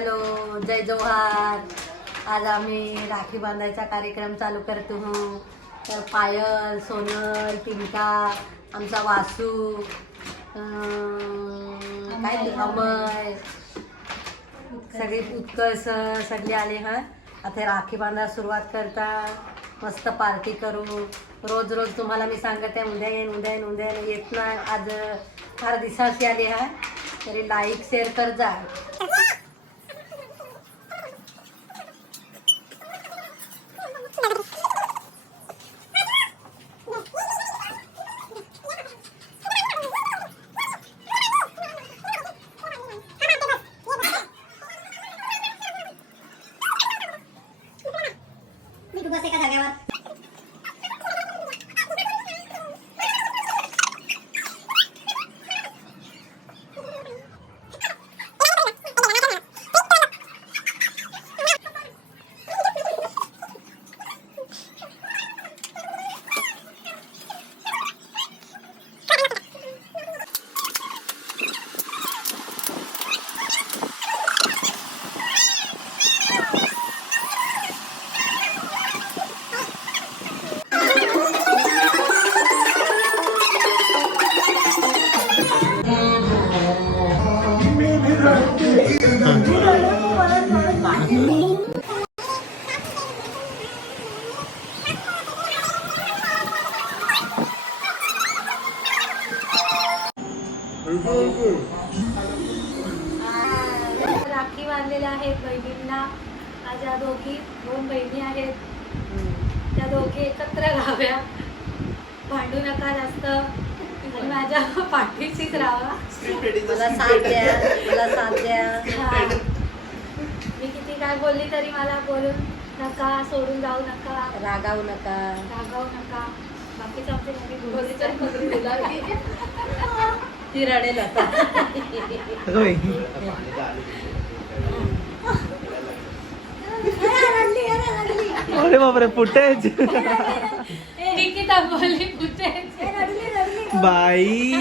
Hello जय जोहार. आज आम्ही राखी बांधायचा कार्यक्रम चालू करतो. हूं. तर पायल सोनल पिंका आमचा वासू काय अमय. सगळे उत्कर्ष सगळे आले हा. आता राखी बांधायला सुरुवात करता. मस्त पार्टी करू. रोज रोज तुम्हाला मी सांगत आहे उद्या येईन उद्या येईन उद्या येईन. येत नाही. आज फार दिवसाची आली हा. तरी लाईक शेअर कर जा. मी तू बस एका जागेवर राखी बांधलेल्या आहेत बहिणींना. माझ्या दोघी दोन बहिणी आहेत. त्या दोघी एकत्र राहाव्या. भांडू नका जास्त. आणि माझ्या पाठीशीच राहा मला साथ द्या. मला साथ द्या. हा. मी किती काय बोलली तरी मला बोलून नका सोडून जाऊ नका. रागावू नका. रागावू नका. बाकीच आमचे काही ती रडेल आता. अरे बापरे फुटेज निकिता बाई.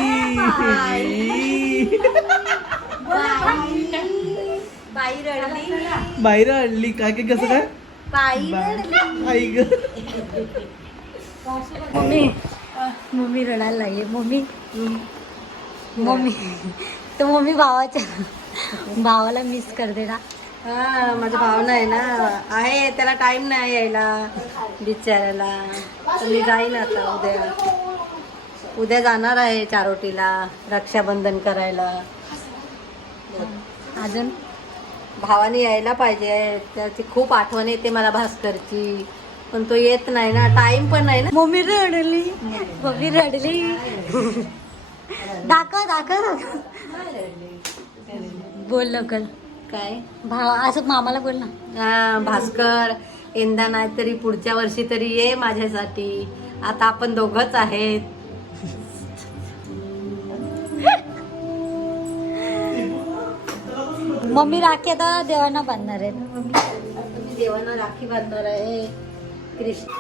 बाई. रडली. काय काय कसं काय? बाई बाई. आई ग. मम्मी मम्मी रडायला लागली. मम्मी मम्मी तर मम्मी भावाच्या भावाला मिस करते ना हा माझा भाव नाही ना आहे त्याला टाइम नाही यायला बिचारायला तर मी जाईन आता उद्या. उद्या जाणार आहे चारोटीला रक्षाबंधन करायला. अजून? भावाने यायला पाहिजे त्याची खूप आठवण येते मला भास्करची. पण तो येत नाही ना टाइम पण नाही ना. मम्मी रडली. मम्मी रडली. दाखव दाखव. दाखव बोल लवकर. काय? भाव असं मामाला बोल ना. हा भास्कर यंदा नाही तरी पुढच्या वर्षी तरी ये माझ्यासाठी. आता आपण दोघच आहेत. मम्मी राखी आता देवांना बांधणार मी देवांना राखी बांधणार आहे. कृष्ण